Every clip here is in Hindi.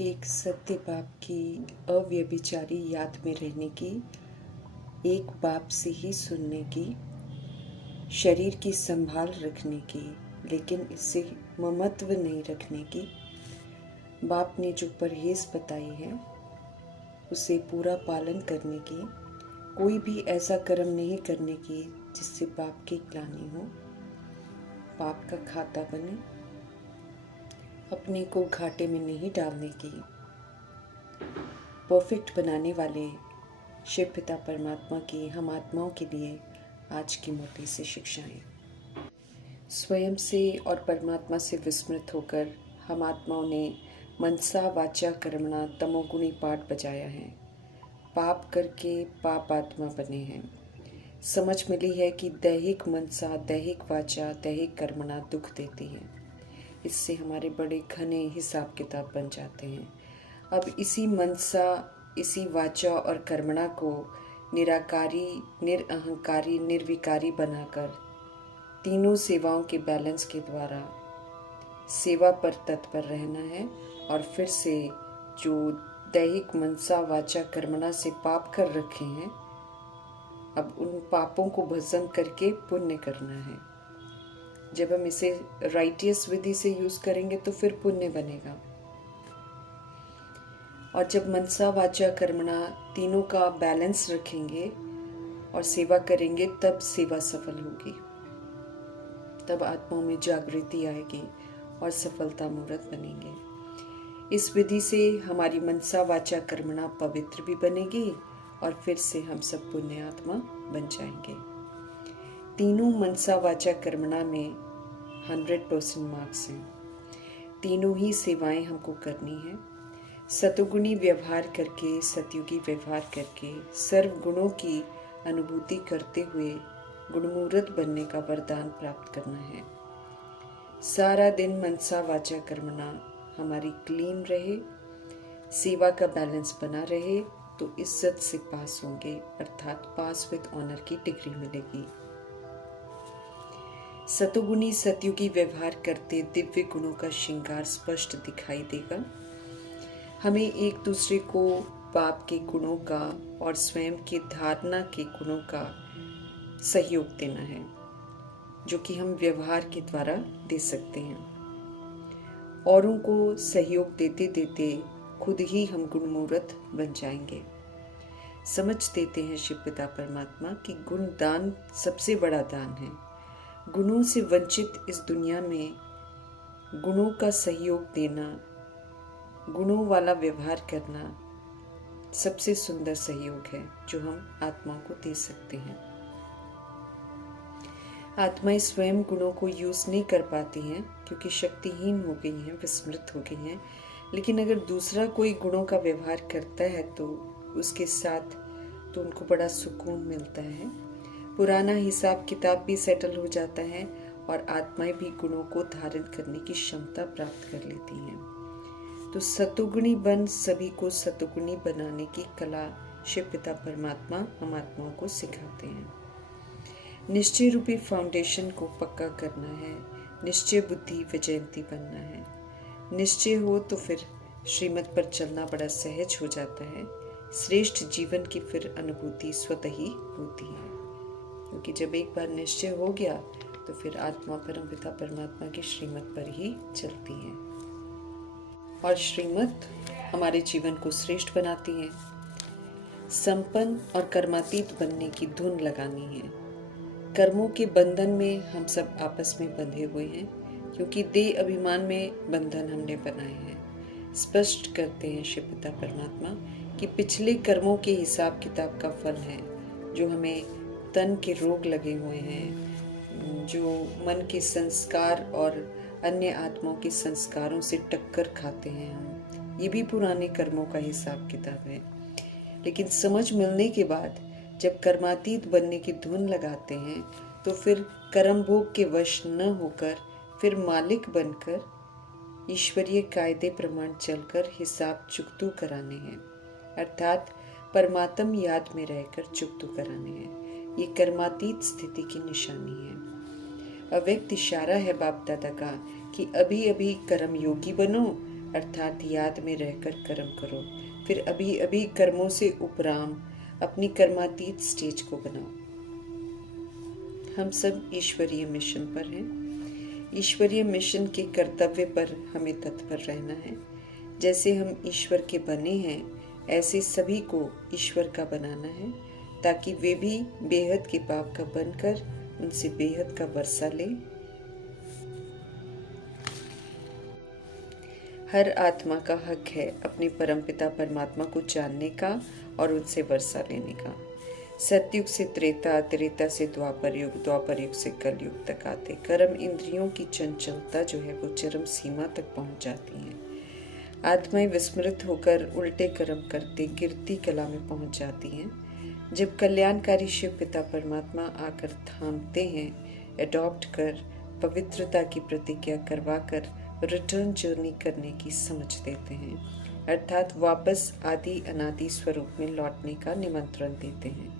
एक सत्य बाप की अव्यभिचारी याद में रहने की, एक बाप से ही सुनने की, शरीर की संभाल रखने की, लेकिन इससे ममत्व नहीं रखने की। बाप ने जो परहेज बताई है उसे पूरा पालन करने की, कोई भी ऐसा कर्म नहीं करने की जिससे बाप की ग्लानि हो, पाप का खाता बने, अपने को घाटे में नहीं डालने की। परफेक्ट बनाने वाले शिव पिता परमात्मा की हम आत्माओं के लिए आज की मोटी सी शिक्षाएं। स्वयं से और परमात्मा से विस्मृत होकर हम आत्माओं ने मनसा वाचा कर्मणा तमोगुणी पाठ बजाया है। पाप करके पाप आत्मा बने हैं। समझ मिली है कि दैहिक मनसा दैहिक वाचा दैहिक कर्मणा दुख देती है। इससे हमारे बड़े घने हिसाब किताब बन जाते हैं। अब इसी मनसा, इसी वाचा और कर्मणा को निराकारी, निरअहंकारी, निर्विकारी बनाकर तीनों सेवाओं के बैलेंस के द्वारा सेवा पर तत्पर रहना है और फिर से जो दैहिक मनसा वाचा कर्मणा से पाप कर रखे हैं, अब उन पापों को भस्म करके पुण्य करना है। जब हम इसे राइटियस विधि से यूज करेंगे तो फिर पुण्य बनेगा। और जब मनसा वाचा कर्मणा तीनों का बैलेंस रखेंगे और सेवा करेंगे, तब सेवा सफल होगी। तब आत्माओं में जागृति आएगी और सफलता मूर्त बनेंगे। इस विधि से हमारी मनसा वाचा कर्मणा पवित्र भी बनेगी और फिर से हम सब पुण्य आत्मा बन जाएंगे। तीनों मनसा वाचा कर्मणा में 100% मार्क्स हैं। तीनों ही सेवाएं हमको करनी है। सतुगुणी व्यवहार करके, सतयुगी व्यवहार करके, सर्व गुणों की अनुभूति करते हुए गुणमूर्त बनने का वरदान प्राप्त करना है। सारा दिन मनसा वाचा कर्मणा हमारी क्लीन रहे, सेवा का बैलेंस बना रहे तो इज्जत से पास होंगे, अर्थात पास विद ऑनर की डिग्री मिलेगी। सतुगुणी सतयुगी व्यवहार करते दिव्य गुणों का श्रृंगार स्पष्ट दिखाई देगा। हमें एक दूसरे को बाप के गुणों का और स्वयं के धारणा के गुणों का सहयोग देना है, जो कि हम व्यवहार के द्वारा दे सकते हैं। औरों को सहयोग देते देते खुद ही हम गुणमूर्त बन जाएंगे। समझ देते हैं शिव पिता परमात्मा कि गुण दान सबसे बड़ा दान है। गुणों से वंचित इस दुनिया में गुणों का सहयोग देना, गुणों वाला व्यवहार करना सबसे सुंदर सहयोग है जो हम आत्मा को दे सकते हैं। आत्माएं स्वयं गुणों को यूज नहीं कर पाती हैं क्योंकि शक्तिहीन हो गई हैं, विस्मृत हो गई हैं। लेकिन अगर दूसरा कोई गुणों का व्यवहार करता है तो उसके साथ तो उनको बड़ा सुकून मिलता है। पुराना हिसाब किताब भी सेटल हो जाता है और आत्माएं भी गुणों को धारण करने की क्षमता प्राप्त कर लेती हैं। तो सतुगुणी बन सभी को सतुगुणी बनाने की कला शिव पिता परमात्मा हम आत्माओं को सिखाते हैं। निश्चय रूपी फाउंडेशन को पक्का करना है। निश्चय बुद्धि विजयंती बनना है। निश्चय हो तो फिर श्रीमत पर चलना बड़ा सहज हो जाता है। श्रेष्ठ जीवन की फिर अनुभूति स्वतः ही होती है, क्योंकि जब एक बार निश्चय हो गया तो फिर आत्मा परम पिता परमात्मा की श्रीमत पर ही चलती है और श्रीमत हमारे जीवन को श्रेष्ठ बनाती है। संपन्न और कर्मातीत बनने की धुन लगानी है। कर्मों के बंधन में हम सब आपस में बंधे हुए हैं, क्योंकि देह अभिमान में बंधन हमने बनाए हैं। स्पष्ट करते हैं शिव पिता परमात्मा कि पिछले कर्मों के हिसाब किताब का फल है जो हमें तन के रोग लगे हुए हैं, जो मन के संस्कार और अन्य आत्माओं के संस्कारों से टक्कर खाते हैं हम। ये भी पुराने कर्मों का हिसाब किताब है। लेकिन समझ मिलने के बाद जब कर्मातीत बनने की धुन लगाते हैं तो फिर कर्म भोग के वश न होकर फिर मालिक बनकर ईश्वरीय कायदे प्रमाण चलकर हिसाब चुकतू कराने हैं, अर्थात परमात्म याद में रहकर चुकतू कराने हैं। ये कर्मातीत स्थिति की निशानी है। अव्यक्त इशारा है बाप दादा का कि अभी अभी कर्म योगी बनो, अर्थात याद में रहकर कर्म करो, फिर अभी अभी कर्मों से उपराम अपनी कर्मातीत स्टेज को बनाओ। हम सब ईश्वरीय मिशन पर हैं। ईश्वरीय मिशन के कर्तव्य पर हमें तत्पर रहना है। जैसे हम ईश्वर के बने हैं, ऐसे सभी को ईश्वर का बनाना है, ताकि वे भी बेहद के पाप का बनकर उनसे बेहद का वर्षा लें। हर आत्मा का हक है अपने परमपिता परमात्मा को जानने का और उनसे वर्षा लेने का। सतयुग से त्रेता, त्रेता से द्वापर युग, द्वापर युग से कलयुग तक आते कर्म इंद्रियों की चंचलता जो है वो चरम सीमा तक पहुंच जाती है। आत्माएं विस्मृत होकर उल्टे कर्म करते गिरती कला में पहुंच जाती हैं। जब कल्याणकारी शिव पिता परमात्मा आकर थामते हैं, एडॉप्ट कर पवित्रता की प्रतिज्ञा करवा कर रिटर्न जर्नी करने की समझ देते हैं, अर्थात वापस आदि अनादि स्वरूप में लौटने का निमंत्रण देते हैं।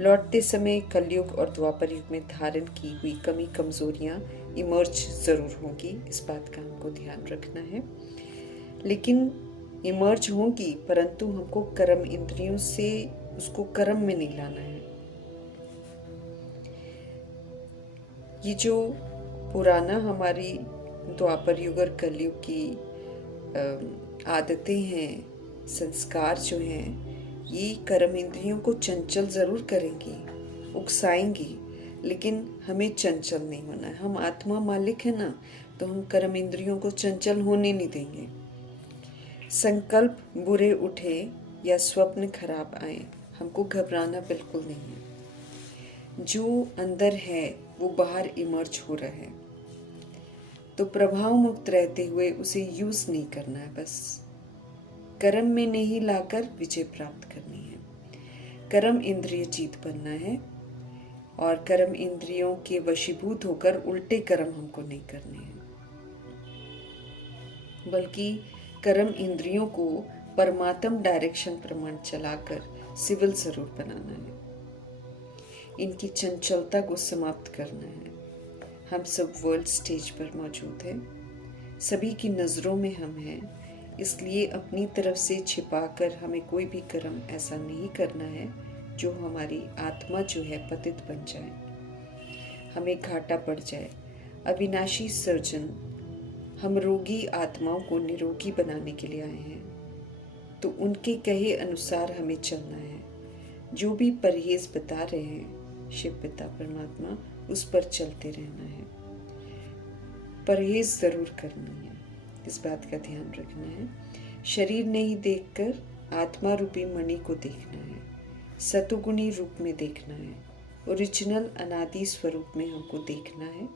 लौटते समय कलयुग और द्वापर युग में धारण की हुई कमी कमजोरियां इमर्ज जरूर होंगी, इस बात का हमको ध्यान रखना है। लेकिन इमर्ज होंगी, परंतु हमको कर्म इंद्रियों से उसको कर्म में नहीं लाना है। ये जो पुराना हमारी द्वापर युग और कलयुग की आदतें हैं, संस्कार जो हैं, ये कर्म इंद्रियों को चंचल जरूर करेंगी, उकसाएंगी, लेकिन हमें चंचल नहीं होना है। हम आत्मा मालिक है ना, तो हम कर्म इंद्रियों को चंचल होने नहीं देंगे। संकल्प बुरे उठे या स्वप्न खराब आए, हमको घबराना बिल्कुल नहीं है। जो अंदर है वो बाहर इमर्ज हो रहा है, तो प्रभाव मुक्त रहते हुए उसे यूज नहीं करना है। बस कर्म में नहीं लाकर विजय प्राप्त करनी है। कर्म इंद्रिय जीत बनना है और कर्म इंद्रियों के वशीभूत होकर उल्टे कर्म हमको नहीं करने हैं, बल्कि कर्म इंद्रियों को परमात्म डायरेक्शन प्रमाण चलाकर सिविल जरूर बनाना है। इनकी चंचलता को समाप्त करना है। हम सब वर्ल्ड स्टेज पर मौजूद हैं, सभी की नज़रों में हम हैं, इसलिए अपनी तरफ से छिपाकर हमें कोई भी कर्म ऐसा नहीं करना है जो हमारी आत्मा जो है पतित बन जाए, हमें घाटा पड़ जाए। अविनाशी सर्जन हम रोगी आत्माओं को निरोगी बनाने के लिए आए हैं, तो उनके कहे अनुसार हमें चलना है। जो भी परहेज बता रहे हैं शिव पिता परमात्मा, उस पर चलते रहना है। परहेज जरूर करनी है, इस बात का ध्यान रखना है। शरीर नहीं देखकर आत्मा रूपी मणि को देखना है, सतुगुणी रूप में देखना है, ओरिजिनल अनादि स्वरूप में हमको देखना है।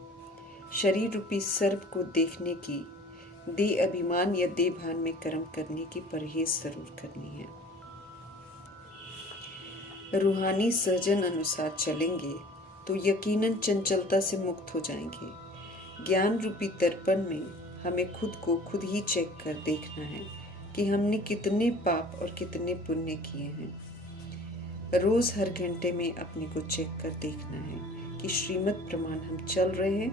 शरीर रूपी सर्प को देखने की, देह अभिमान या देह भान में कर्म करने की परहेज जरूर करनी है। रूहानी सर्जन अनुसार चलेंगे तो यकीनन चंचलता से मुक्त हो जाएंगे। ज्ञान रूपी दर्पण में हमें खुद को खुद ही चेक कर देखना है कि हमने कितने पाप और कितने पुण्य किए हैं। रोज हर घंटे में अपने को चेक कर देखना है कि श्रीमत प्रमाण हम चल रहे हैं,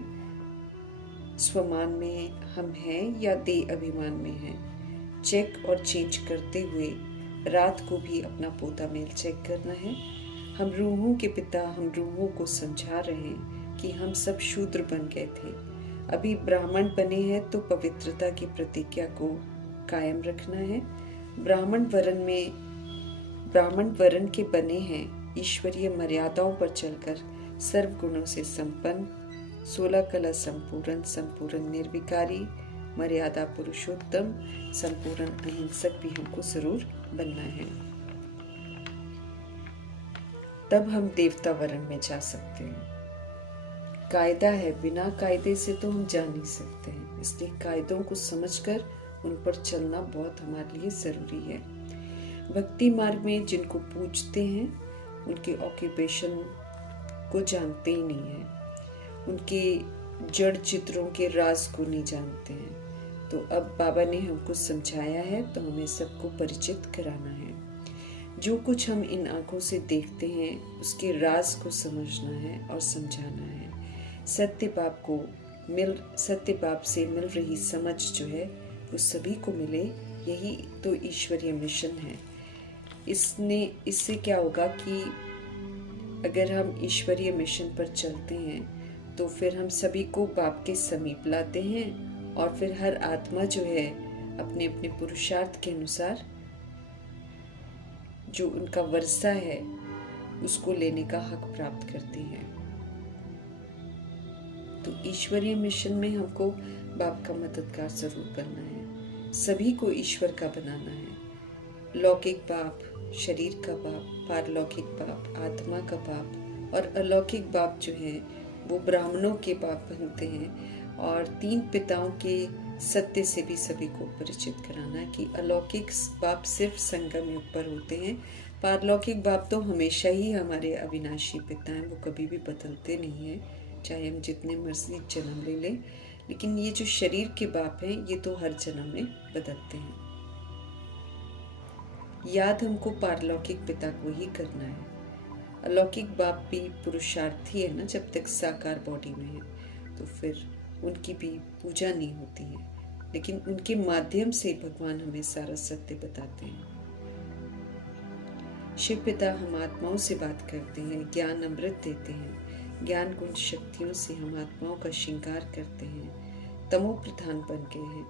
स्वमान में हम हैं या देह अभिमान में हैं। चेक और चेंज करते हुए रात को भी अपना पोता मेल चेक करना है। हम रूहों के पिता हम रूहों को समझा रहे हैं कि हम सब शूद्र बन गए थे, अभी ब्राह्मण बने हैं, तो पवित्रता की प्रतिज्ञा को कायम रखना है। ब्राह्मण वर्ण के बने हैं, ईश्वरीय मर्यादाओं पर चलकर सर्व गुणों से संपन्न, 16 कला संपूर्ण, संपूर्ण निर्विकारी, मर्यादा पुरुषोत्तम, संपूर्ण अहिंसक भी हमको जरूर बनना है। तब हम देवता वर्ण में जा सकते हैं। कायदा है, बिना कायदे से तो हम जा नहीं सकते हैं, इसलिए कायदों को समझकर उन पर चलना बहुत हमारे लिए जरूरी है। भक्ति मार्ग में जिनको पूजते हैं उनके ऑक्यूपेशन को जानते ही नहीं है, उनके जड़ चित्रों के राज को नहीं जानते हैं। तो अब बाबा ने हमको समझाया है, तो हमें सबको परिचित कराना है। जो कुछ हम इन आंखों से देखते हैं उसके राज को समझना है और समझाना है। सत्य बाप से मिल रही समझ जो है वो सभी को मिले, यही तो ईश्वरीय मिशन है। इससे क्या होगा कि अगर हम ईश्वरीय मिशन पर चलते हैं तो फिर हम सभी को बाप के समीप लाते हैं और फिर हर आत्मा जो है अपने अपने पुरुषार्थ के अनुसार जो उनका वर्षा है उसको लेने का हक प्राप्त करती है। तो ईश्वरीय मिशन में हमको बाप का मददगार जरूर बनना है, सभी को ईश्वर का बनाना है। लौकिक बाप, शरीर का बाप, पारलौकिक बाप, आत्मा का बाप और अलौकिक बाप जो है वो ब्राह्मणों के बाप बनते हैं। और 3 पिताओं के सत्य से भी सभी को परिचित कराना कि अलौकिक बाप सिर्फ संगम युग पर होते हैं, पारलौकिक बाप तो हमेशा ही हमारे अविनाशी पिता हैं, वो कभी भी बदलते नहीं हैं, चाहे हम जितने मर्जी जन्म ले लें। लेकिन ये जो शरीर के बाप हैं ये तो हर जन्म में बदलते हैं। याद हमको पारलौकिक पिता को ही करना है। अलौकिक बाप भी पुरुषार्थी है ना, जब तक साकार बॉडी में है तो फिर उनकी भी पूजा नहीं होती है, लेकिन उनके माध्यम से भगवान हमें सारा सत्य बताते हैं। शिव पिता हम आत्माओं से बात करते हैं, ज्ञान अमृत देते हैं, ज्ञान गुण शक्तियों से हम आत्माओं का श्रृंगार करते हैं। तमो प्रधान बन गए हैं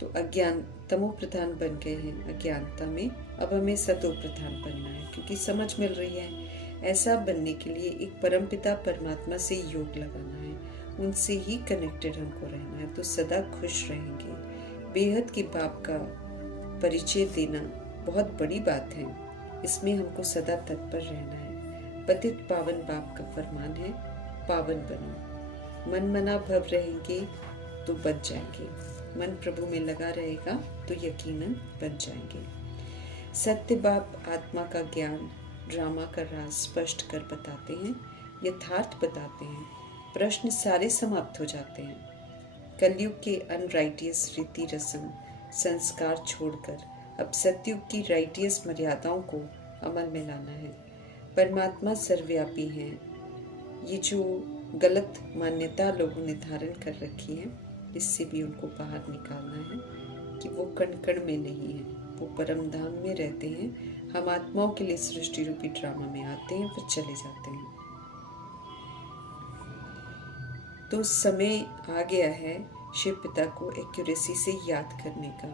तो तमो प्रधान बन गए हैं अज्ञानता में, अब हमें सतो प्रधान बनना है क्योंकि समझ मिल रही है। ऐसा बनने के लिए एक परमपिता परमात्मा से योग लगाना है, उनसे ही कनेक्टेड हमको रहना है, तो सदा खुश रहेंगे। बेहद के बाप का परिचय देना बहुत बड़ी बात है, इसमें हमको सदा तत्पर रहना है। पतित पावन बाप का फरमान है, पावन बनो। मन मना भव रहेंगे तो बच जाएंगे, मन प्रभु में लगा रहेगा तो यकीनन बन जाएंगे। सत्य बाप आत्मा का ज्ञान, ड्रामा का राज स्पष्ट कर बताते हैं, यथार्थ बताते हैं, प्रश्न सारे समाप्त हो जाते हैं। कलयुग के अनराइटियस रीति रस्म संस्कार छोड़कर अब सतयुग की राइटियस मर्यादाओं को अमल में लाना है। परमात्मा सर्वव्यापी हैं, ये जो गलत मान्यता लोगों ने धारण कर रखी है इससे भी उनको बाहर निकालना है कि वो कण कण में नहीं है, वो परम धाम में रहते हैं। हम आत्माओं के लिए सृष्टि रूपी ड्रामा में आते हैं फिर चले जाते हैं। तो समय आ गया है शिव पिता को एक्यूरेसी से याद करने का,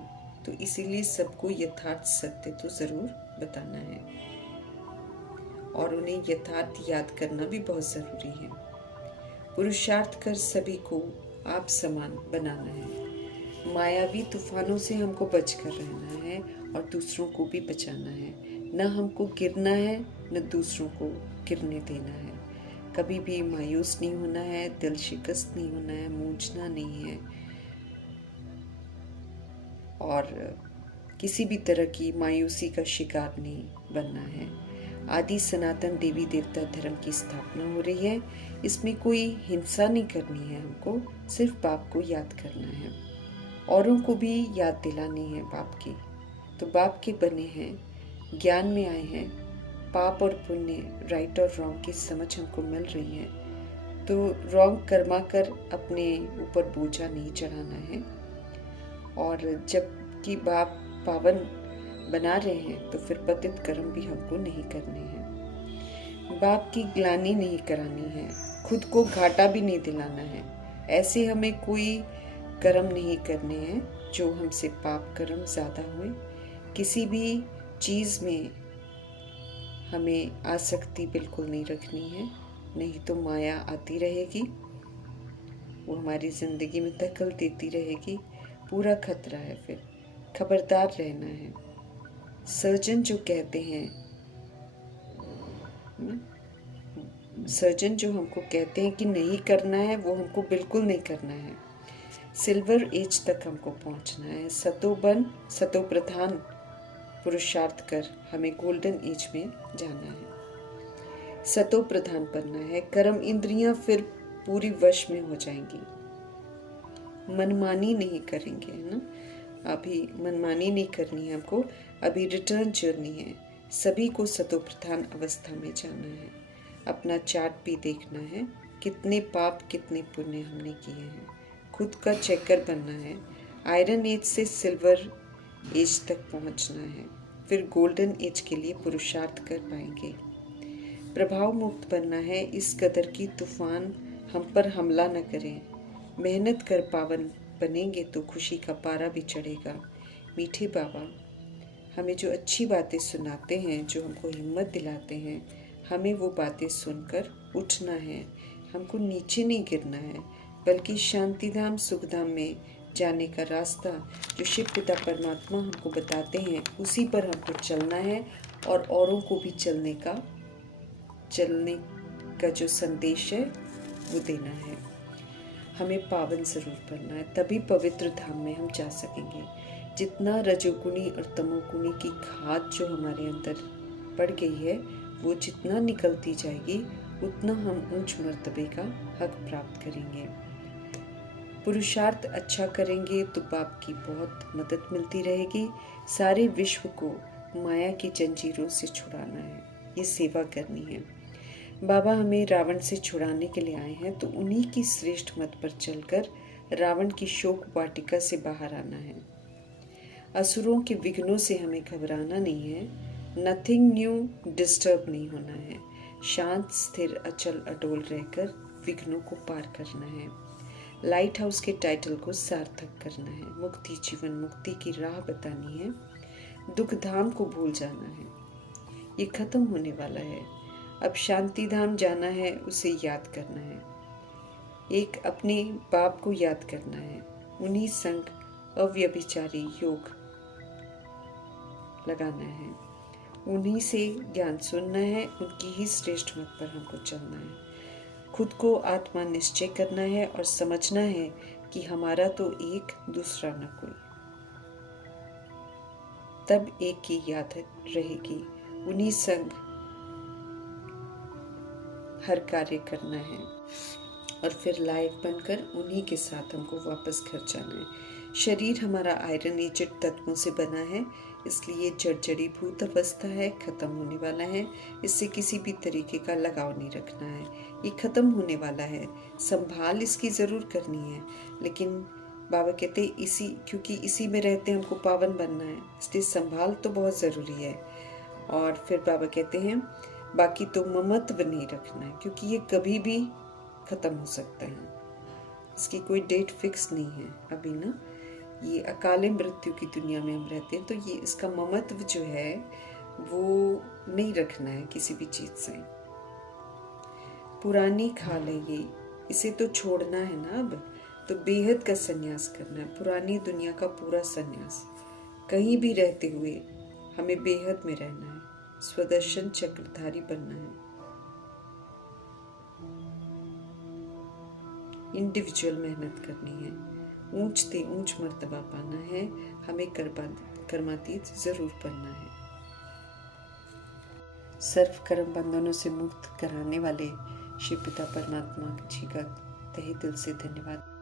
तो इसीलिए सबको यथार्थ सत्य तो जरूर बताना है और उन्हें यथार्थ याद करना भी बहुत जरूरी है। पुरुषार्थ कर सभी को आप समान बनाना है। मायावी तूफानों से हमको बच कर रहना है और दूसरों को भी बचाना है। न हमको गिरना है न दूसरों को गिरने देना है। कभी भी मायूस नहीं होना है, दिल शिकस्त नहीं होना है, मूंझना नहीं है और किसी भी तरह की मायूसी का शिकार नहीं बनना है। आदि सनातन देवी देवता धर्म की स्थापना हो रही है, इसमें कोई हिंसा नहीं करनी है, हमको सिर्फ बाप को याद करना है, औरों को भी याद दिलानी है बाप की। तो बाप के बने हैं, ज्ञान में आए हैं, पाप और पुण्य, राइट और रॉन्ग की समझ हमको मिल रही है, तो रॉन्ग कर्मा कर अपने ऊपर बोझा नहीं चढ़ाना है। और जब कि बाप पावन बना रहे हैं तो फिर पतित कर्म भी हमको नहीं करने हैं। बाप की ग्लानि नहीं करानी है, खुद को घाटा भी नहीं दिलाना है। ऐसे हमें कोई कर्म नहीं करने हैं जो हमसे पाप कर्म ज़्यादा हुए। किसी भी चीज़ में हमें आसक्ति बिल्कुल नहीं रखनी है, नहीं तो माया आती रहेगी, वो हमारी ज़िंदगी में दखल देती रहेगी, पूरा खतरा है। फिर खबरदार रहना है। सर्जन जो कहते हैं, सर्जन जो हमको कहते हैं कि नहीं करना है, वो हमको बिल्कुल नहीं करना है। सिल्वर एज तक हमको पहुंचना है। सतोबन सतो प्रधान पुरुषार्थ कर हमें गोल्डन एज में जाना है। सतो प्रधान बनना है। कर्म इंद्रियां फिर पूरी वश में हो जाएंगी, मनमानी नहीं करेंगे, है ना। अभी मनमानी नहीं करनी है हमको, अभी रिटर्न जर्नी है। सभी को सतो प्रधान अवस्था में जाना है। अपना चार्ट भी देखना है, कितने पाप कितने पुण्य हमने किए हैं। खुद का चेकर बनना है, आयरन एज से सिल्वर एज तक पहुंचना है, फिर गोल्डन एज के लिए पुरुषार्थ कर पाएंगे। प्रभाव मुक्त बनना है, इस कदर की तूफान हम पर हमला न करें। मेहनत कर पावन बनेंगे तो खुशी का पारा भी चढ़ेगा। मीठे बाबा हमें जो अच्छी बातें सुनाते हैं, जो हमको हिम्मत दिलाते हैं, हमें वो बातें सुनकर उठना है। हमको नीचे नहीं गिरना है, बल्कि शांतिधाम सुखधाम में जाने का रास्ता जो शिव पिता परमात्मा हमको बताते हैं, उसी पर हमको चलना है और औरों को भी चलने का जो संदेश है वो देना है। हमें पावन ज़रूर बनना है, तभी पवित्र धाम में हम जा सकेंगे। जितना रजोगुणी और तमोगुणी की खाद जो हमारे अंदर पड़ गई है, वो जितना निकलती जाएगी उतना हम ऊंच मर्तबे का हक प्राप्त करेंगे। पुरुषार्थ अच्छा करेंगे तो बाप की बहुत मदद मिलती रहेगी। सारे विश्व को माया की जंजीरों से छुड़ाना है, ये सेवा करनी है। बाबा हमें रावण से छुड़ाने के लिए आए हैं, तो उन्हीं की श्रेष्ठ मत पर चलकर रावण की शोक वाटिका से बाहर आना है। असुरों के विघ्नों से हमें घबराना नहीं है। नथिंग न्यू डिस्टर्ब नहीं होना है। शांत स्थिर अचल अडोल रहकर विघ्नों को पार करना है। लाइट हाउस के टाइटल को सार्थक करना है। मुक्ति जीवन मुक्ति की राह बतानी है। दुख धाम को भूल जाना है, ये खत्म होने वाला है। अब शांति धाम जाना है, उसे याद करना है। एक अपने बाप को याद करना है। उन्हीं संग अव्यभिचारी योग लगाना है, उन्हीं से ज्ञान सुनना है, उनकी ही श्रेष्ठ मत पर हमको चलना है। खुद को आत्मा निश्चय करना है और समझना है कि हमारा तो एक, दूसरा न कोई। तब एक की याद रहेगी। उन्हीं संग हर कार्य करना है और फिर लायक बनकर उन्हीं के साथ हमको वापस घर जाना है। शरीर हमारा आयरन एजेड तत्वों से बना है, इसलिए जड़ी भूत अवस्था है, खत्म होने वाला है। इससे किसी भी तरीके का लगाव नहीं रखना है, ये खत्म होने वाला है। संभाल इसकी ज़रूर करनी है, लेकिन बाबा कहते क्योंकि इसी में रहते हमको पावन बनना है, इसलिए संभाल तो बहुत ज़रूरी है। और फिर बाबा कहते हैं बाकी तो ममत्व नहीं रखना है, क्योंकि ये कभी भी ख़त्म हो सकता है, इसकी कोई डेट फिक्स नहीं है। अभी ना ये अकाले मृत्यु की दुनिया में हम रहते हैं, तो ये इसका ममत्व जो है वो नहीं रखना है किसी भी चीज़ से। पुरानी खाल है ये, इसे तो छोड़ना है ना। अब तो बेहद का संन्यास करना है, पुरानी दुनिया का पूरा संन्यास। कहीं भी रहते हुए हमें बेहद में रहना है, स्वदर्शन चक्रधारी बनना है, इंडिविजुअल मेहनत करनी है, ऊंच मर्तबा पाना है, हमें कर्मातीत जरूर बनना है। सर्व कर्म बंधनों से मुक्त कराने वाले शिव पिता परमात्मा जी का तहे दिल से धन्यवाद।